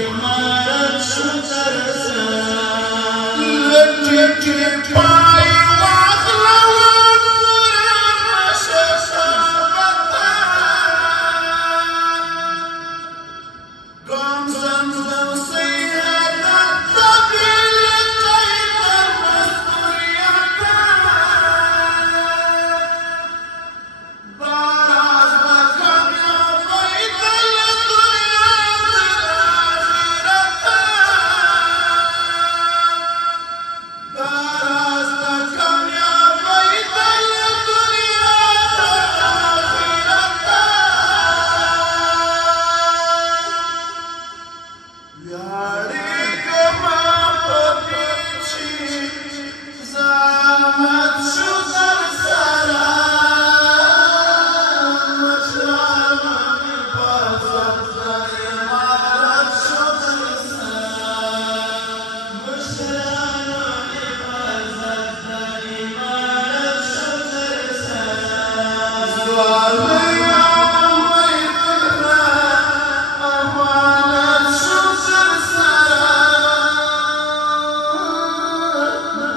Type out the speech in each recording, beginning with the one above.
عمارت شو ترسم لكي پای واخلوان گام زمزم سیادت تبیل قیدر مستوریتن باراز و کامیابی دل دنیا در آخرتن باراز و کامیابی دل دنیا در آخرتن یاری کما پاکیچی زحمت شو در سرم مشرمانی بازد در عمارت شو در سرم مشرمانی بازد در عمارت شو در سرم زوالی آمای بکرم امانت شو در سرم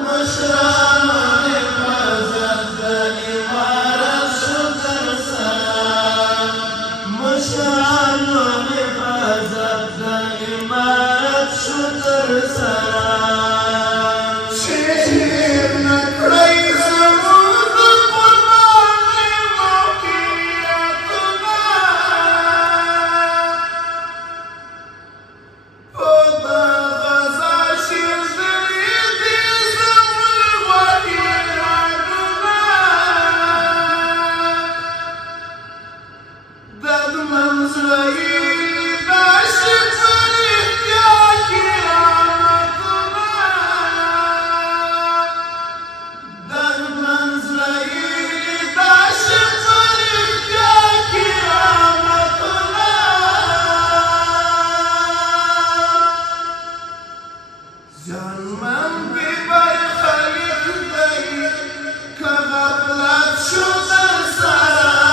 مشرمانی بازد در عمارت شو در سرم مشرمانی بازد در عمارت شو در سرم شهر نکړی زموږ د قرباني موقعیتونه په دغه ځای شیندلي دي زموږ غوښې رګونه دردمن زړه یې داسې په رښتیا کرامتونه دردمن زړه یې داسې په رښتیا کرامتونه زیانمن بې برخلیک دی که غفلت شو در سرم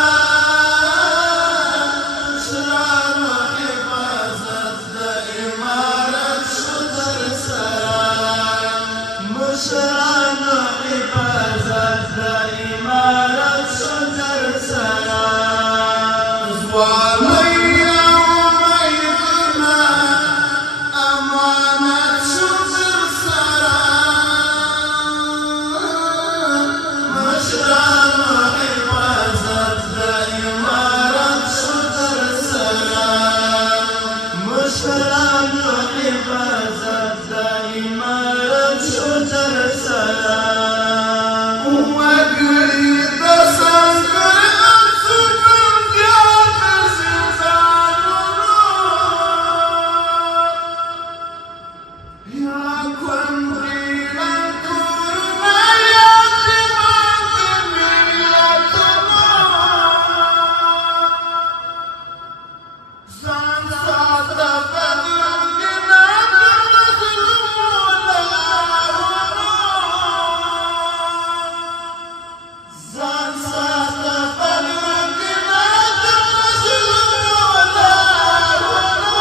مشرانو حفاظت د عمارت شو در سرم مشرانو حفاظت د عمارت شو در سرم ځوانۍ او امیدونه امانت شو در سرم مشرانو حفاظت د عمارت شو در سرم مشرانو حفاظت د عمارت شو در سرم وګړي د سنګر انځورګر زیات زندانونو یا کونډې رنګورونه یتیمان د ملتونو ځان ساته بدرنګه د مظلومو لارونو ځان ساته بدرنګه د مظلومو لارونو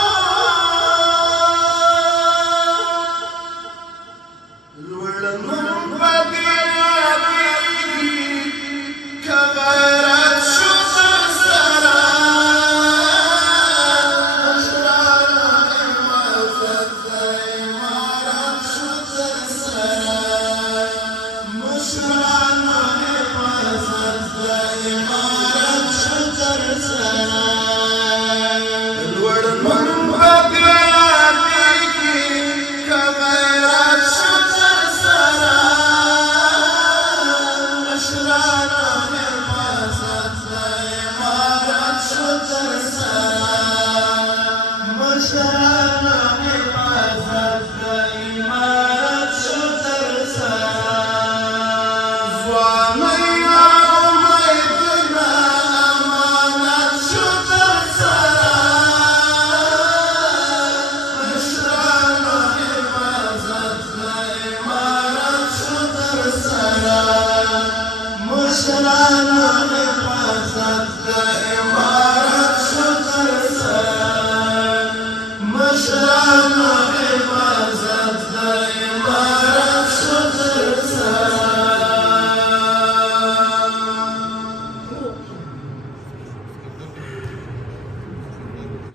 لوړ نوم به دې یادېږي که غیرت شو در سرم مشرانو حفاظت د عمارت شو در سرم مشرانو حفاظت د عمارت شو در سرم لوړ نوم به دې یادېږي که غیرت شو در سرم مشرانو حفاظت د عمارت شو در سرم مشرانو حفاظت د عمارت شو در سرم ځوانۍ او امیدونه امانت شو در سرم مشرانو حفاظت د عمارت شو در سرم مشرانو حفاظت د